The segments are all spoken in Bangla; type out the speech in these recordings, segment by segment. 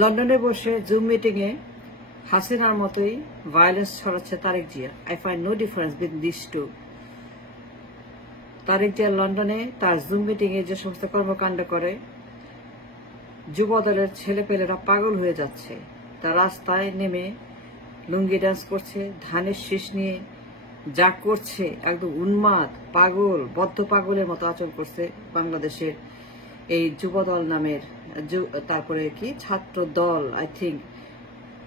লন্ডনে বসে জুম মিটিং এ হাসিনার মতোই ভায়োলেন্স ছড়াচ্ছে Tarique Zia. I find no difference between this two. Tarique Zia লন্ডনে তার জুম মিটিং এ যে সমস্ত কর্মকাণ্ড করে, যুব দলের ছেলেপেলেরা পাগল হয়ে যাচ্ছে। তার রাস্তায় নেমে লুঙ্গি ডান্স করছে, ধানের শীষ নিয়ে যা করছে, একদম উন্মাদ পাগল, বদ্ধ পাগলের মতো আচরণ করছে বাংলাদেশের এই যুবদল নামের, তারপরে কি ছাত্র দল। আই থিঙ্ক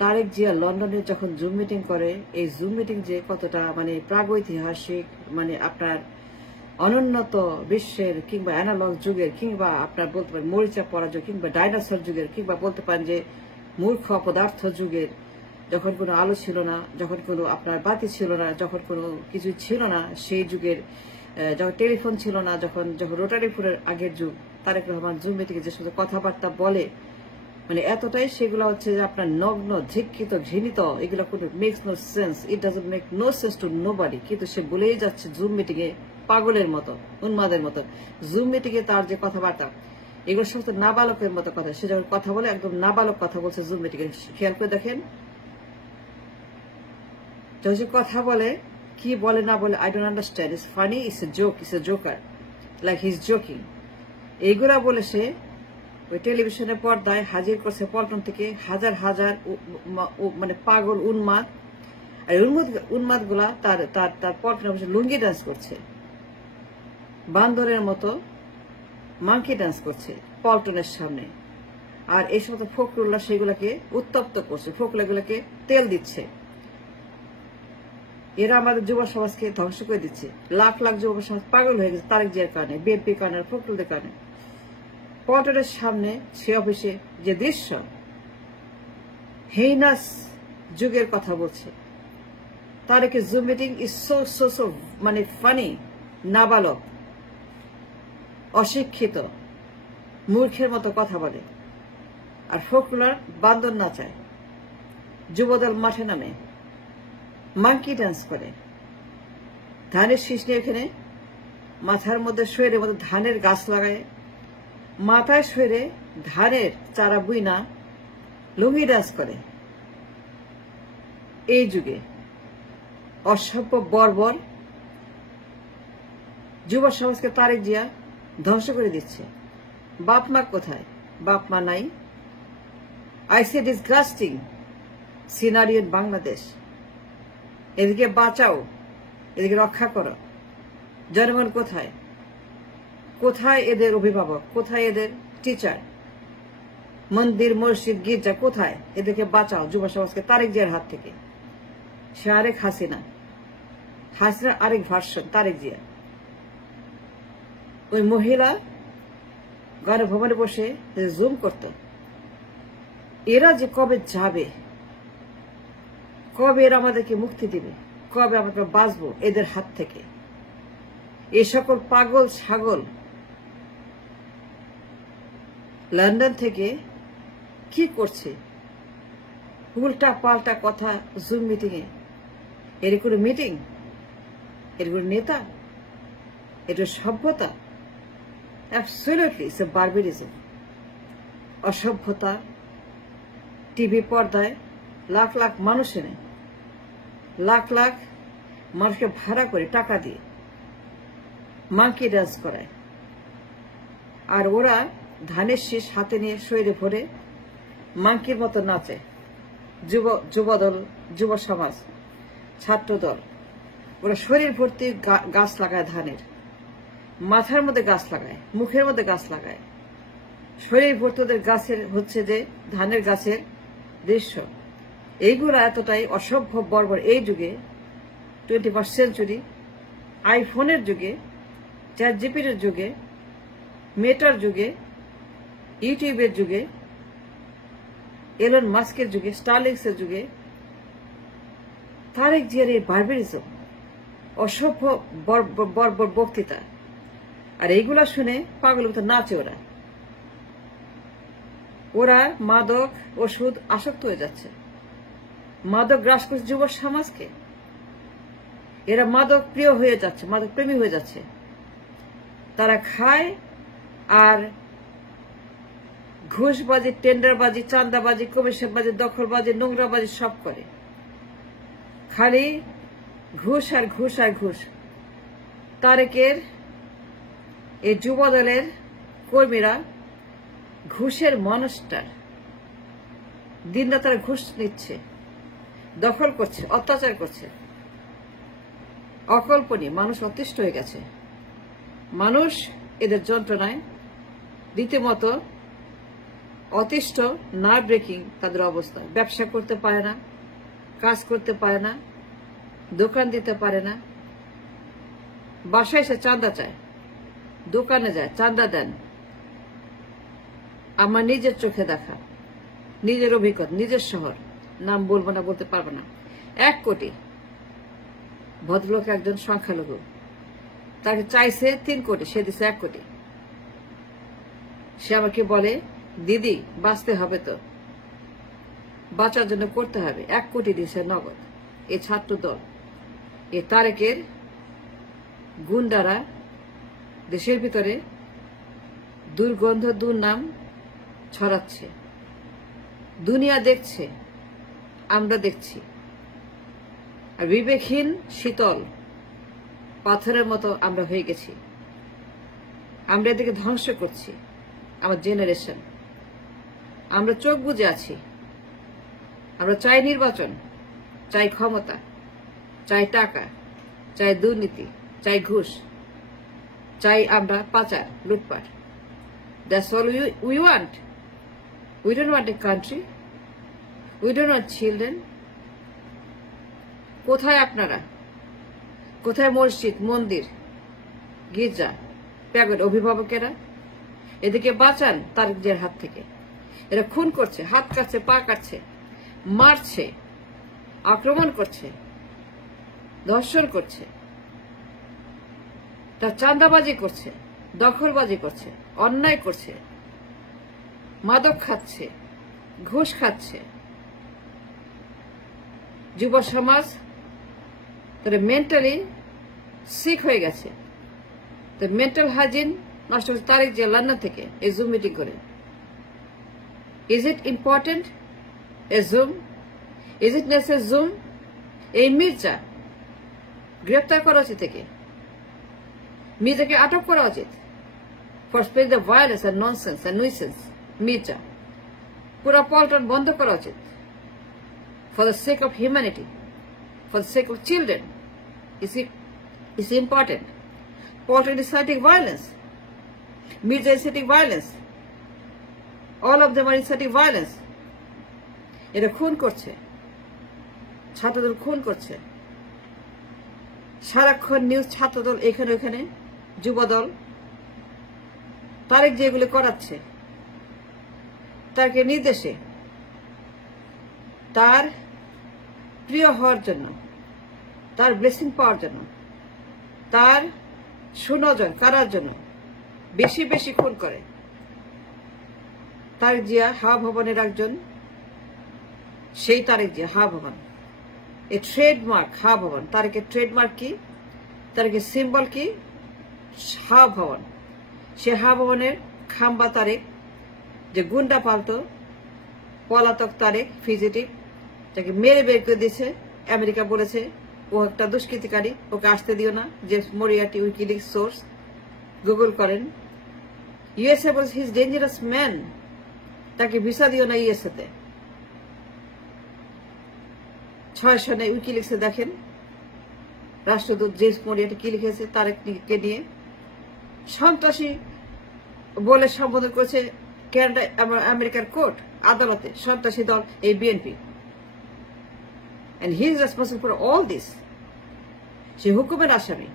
তারেক জিয়া লন্ডনে যখন জুম মিটিং করে, এই জুম মিটিং যে কতটা মানে প্রাগৈতিহাসিক, মানে আপনার অনুন্নত বিশ্বের কিংবা অ্যানালগ যুগের, কিংবা আপনার বলতে পারেন মরিচা পড়া যুগ, কিংবা ডাইনোসর যুগের, কিংবা বলতে পারেন যে মূর্খ অপদার্থ যুগের, যখন কোনো আলো ছিল না, যখন কোনো আপনার বাতি ছিল না, যখন কোনো কিছু ছিল না, সেই যুগের, যখন টেলিফোন ছিল না, যখন রোটারি ফোনের আগের যুগ, তারেক রহমান জুম মিটিংয়ে যে সমস্ত কথাবার্তা বলে, মানে এতটাই সেগুলো হচ্ছে যে আপনার নগ্ন, ধিক্ষিত, ঘৃণিত, এগুলো কোনো makes no sense, it doesn't make no sense to nobody. কিন্তু সে বলেই যাচ্ছে জুম মিটিংয়ে পাগলের মতো, উন্মাদের মতো। জুম মিটিংয়ে তার যে কথাবার্তা, এগুলো সমস্ত নাবালকের মতো কথা। সে যখন কথা বলে একদম নাবালক কথা বলছে জুম মিটিংয়ে। খেয়াল করে দেখেন, যখন কথা বলে, কি বলে না বলে, I don't understand. It's funny, it's a joke, it's a Joker, like he is joking. এইগুলা বলে সে ওই টেলিভিশনের পর্দায় হাজির করছে পল্টন থেকে হাজার হাজার মানে পাগল উন্মাদ। আর উন্মাদ গুলা তার তার তার পল্টনে বসে লুঙ্গি ডান্স করছে, বান্দরের মতো মাংকি ডান্স করছে পল্টনের সামনে। আর এই সমস্ত ফখরুল্লাহ সেগুলাকে উত্তপ্ত করছে, ফখরুল্লাহগুলোকে তেল দিচ্ছে। এরা আমাদের যুব সমাজকে ধ্বংস করে দিচ্ছে। লাখ লাখ যুব সমাজ পাগল হয়ে গেছে তারেক জিয়ার কারণে, বিএনপির কারণে, ফখরুলদের কারণে। পল্টনের সামনে সে অফিসে যে দৃশ্য, হেইনাস যুগের কথা বলছে। তারেকের zoom meeting is so so so মানে ফানি, নাবালক, অশিক্ষিত, মূর্খের মতো কথা বলে। আর ফখরুল্লাহ বান্দর নাচায়, যুবদল মাঠে নামে মাংকি ডান্স করে, ধানের শীষ নিয়ে এখানে মাথার মধ্যে শরীরের মধ্যে ধানের গাছ লাগায়, মাথায় শরীরে ধানের চারা বুইনা লুঙ্গি ডান্স করে। এই যুগে অসভ্য বর্বর যুব সমাজকে তারেক জিয়া ধ্বংস করে দিচ্ছে। বাপ মা কোথায়? বাপ মা নাই। I say disgusting scenario in Bangladesh. এদিকে বাঁচাও, এদিকে রক্ষা করো। জনগণ কোথায়? কোথায় এদের অভিভাবক? কোথায় এদের টিচার? মন্দির, মসজিদ, গির্জা কোথায়? এদেরকে বাঁচাও যুব সমাজকে তারেক জিয়ার হাত থেকে। সে আরেক হাসিনা, হাসিনার আরেক ভার্সন তারেক জিয়া। ওই মহিলা গণভবনে বসে জুম করত। এরা যে কবে যাবে, কবে এরা আমাদেরকে মুক্তি দিবে, কবে আমরা বাঁচবো এদের হাত থেকে? এ সকল পাগল ছাগল লন্ডন থেকে কি করছে? উল্টা পাল্টা কথা জুম মিটিং এ। এর কোনো মিটিং, এর কোনো নেতা, এটা সভ্যতা? Absolutely it's a barbarism. অসভ্যতা। টিভি পর্দায় লাখ লাখ মানুষ এনে, লাখ লাখ মানুষকে ভাড়া করে টাকা দিয়ে মাংকি ডান্স করায়। আর ওরা ধানের শীষ হাতে নিয়ে শরীরে ভরে মাংকির মতো নাচে। যুবদল, যুব সমাজ, ছাত্র দল, ওরা শরীর ভর্তি গাছ লাগায়, ধানের মাথার মধ্যে গাছ লাগায়, মুখের মধ্যে গাছ লাগায়, শরীর ভর্তি ওদের গাছের হচ্ছে যে ধানের গাছের দৃশ্য। এইগুলো এতটাই অসভ্য বর্বর। এই যুগে 21st সেঞ্চুরি, আইফোনের যুগে, চ্যাট জিপিটির যুগে, মেটার যুগে, ইউটিউবের যুগে, এলন মাস্কের যুগে, স্টারলিংসের যুগে তারেক জিয়ার এই বারবারিজম, অসভ্য বর্বর বক্তৃতা। আর এইগুলা শুনে পাগল মতো নাচে ওরা। ওরা মাদক ওষুধ আসক্ত হয়ে যাচ্ছে, মাদক গ্রাস করছে যুব সমাজকে। এরা মাদক প্রিয় হয়ে যাচ্ছে, মাদক প্রেমী হয়ে যাচ্ছে। তারা খায় আর ঘুষবাজি, টেন্ডারবাজি, চাঁদাবাজি, কমিশনবাজি, দখলবাজি, নোংরাবাজি সব করে। খালি ঘুষ আর ঘুষ আর ঘুষ। তারেকের এই যুবদলের কর্মীরা ঘুষের মনস্টার। দিনরাত তারা ঘুষ নিচ্ছে, দখল করছে, অত্যাচার করছে। অকল্পনীয়। মানুষ অতিষ্ঠ হয়ে গেছে। মানুষ এদের যন্ত্রণায় রীতিমতো অতিষ্ঠ, নার্ভ ব্রেকিং তাদের অবস্থা। ব্যবসা করতে পারে না, কাজ করতে পারে না, দোকান দিতে পারে না। বাসায় এসে চাঁদা চায়, দোকানে যায়, চাঁদা দেন। আমার নিজের চোখে দেখা, নিজের অভিজ্ঞতা, নিজের শহর, নাম বলবো না, বলতে পারবো না। 1 কোটি ভদ্রলোক, একজন সংখ্যালঘু, তাকে চাইছে 3 কোটি, সে দিছে 1 কোটি। সে আমাকে বলে, দিদি বাঁচতে হবে তো, বাঁচার জন্য করতে হবে। 1 কোটি দিছে নগদ। এই ছাত্র দল, এ তারেকের গুন্ডারা দেশের ভিতরে দুর্গন্ধ, দুর্নাম ছড়াচ্ছে। দুনিয়া দেখছে, আমরা দেখছি। আর বিবেকহীন শীতল পাথরের মতো আমরা হয়ে গেছি। আমরা এদিকে ধ্বংস করছি আমার জেনারেশন। আমরা চোখ বুজে আছি। আমরা চাই নির্বাচন, চাই ক্ষমতা, চাই টাকা, চাই দুর্নীতি, চাই ঘুষ, চাই আমরা পাচার, লুটপাট। That's all we want. We don't want a country. We don't want children. কোথায় আপনারা? কোথায় মসজিদ, মন্দির, গির্জা, প্যাগোড, অভিভাবকেরা? এদিকে বাঁচান তারেকের হাত থেকে। এরা খুন করছে, হাত কাটছে, পা কাটছে, মারছে, আক্রমণ করছে, ধর্ষণ করছে, তার চাঁদাবাজি করছে, দখলবাজি করছে, অন্যায় করছে, মাদক খাচ্ছে, ঘুষ খাচ্ছে। যুব সমাজ তারা মেন্টালি সিক হয়ে গেছে। তো মেন্টাল হাইজিন নষ্ট হচ্ছে তারেক জিয়া লন্ডন থেকে এই জুম মিটিং করে। Is it important A zoom? Is it necessary zoom? এই মির্জা গ্রেপ্তার করা উচিত থেকে, মির্জাকে আটক করা উচিত for spreading the violence and nonsense and nuisance. Mirza পুরো পল্টন বন্ধ করা উচিত for the sake of humanity, for the sake of children. Is important. Polton is inciting violence. Mirza is inciting violence. All of them are inciting violence. এরা খুন করছে, ছাত্রদল খুন করছে। সারাক্ষণ নিউজ ছাত্রদল এখানে ওখানে, যুবদল। তারেক যেগুলো করাচ্ছে তাকে নির্দেশে, তার প্রিয় হওয়ার জন্য, তার ব্লেসিং পাওয়ার জন্য, তার সুনজর কারার জন্য বেশি বেশি খুন করে। তারেক জিয়া হাওয়া ভবনের একজন, সেই তারেক জিয়া হাওয়া ভবন, এ ট্রেডমার্ক হাওয়া ভবন। তারেকের ট্রেডমার্ক কি? তারেকের সিম্বল কি? হাওয়া ভবন। সে হাওয়া ভবনের খাম্বা তারেক, যে গুন্ডা পালতো, পলাতক তারেক, ফিজিটিভ, তাকে মেরে বের করে দিয়েছে। আমেরিকা বলেছে ও একটা দুষ্কৃতিকারী, ওকে আসতে দিও না। James Moriarty, WikiLeaks source, Google করেন। ইউএসএ বলছে হি ইজ ডেঞ্জারাস ম্যান, তাকে ভিসা দিও না ইউএসএ তে। 6 সনে উইকিলিক্সে দেখেন রাষ্ট্রদূত জেমস মরিয়ার্টি কি লিখেছে তারেককে নিয়ে। সন্ত্রাসী বলে সম্বোধন করেছে ক্যানাডা, আমেরিকার কোর্ট, আদালতে। সন্ত্রাসী দল এই BNP. And he is responsible for all this. সে হুকুমের আসামি,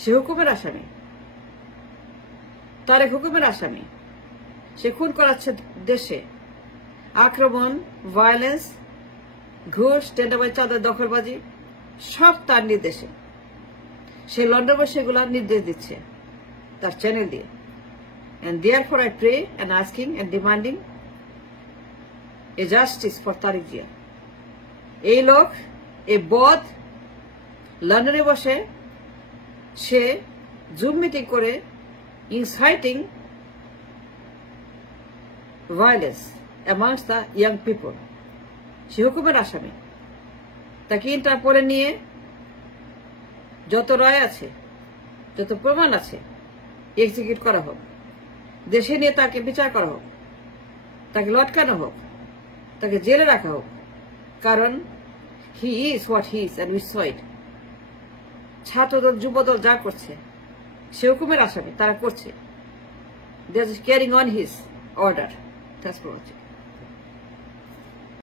সে হুকুমের আসামি, তারেক হুকুমের আসামি। সে খুন করাচ্ছে দেশে। আক্রমণ, ভায়োলেন্স, ঘুষ, টেন্ডারবাজি, চাঁদা, দখলবাজি সব তার নির্দেশে। সে লন্ডন বসে সেগুলো নির্দেশ দিচ্ছে তার চ্যানেল দিয়ে। And therefore I pray and asking and demanding a justice for Tariq Jia. এই লোক, এই বদ লন্ডনে বসে সে জুম মিটিং করে inciting violence amongst the young people, সে হুকুমের আসামি। তাকে ইন্টারপোলে নিয়ে যত রায় আছে, যত প্রমাণ আছে, এক্সিকিউট করা হোক, দেশে নিয়ে তাকে বিচার করা হোক, তাকে লটকানো হোক, তাকে জেলে রাখা হোক, কারণ he is what he is and we saw it. Chhatradal Jubodal যা করছে সে হুকুমের আসামি, তারা করছে। They are just carrying on his order. Thanks for watching.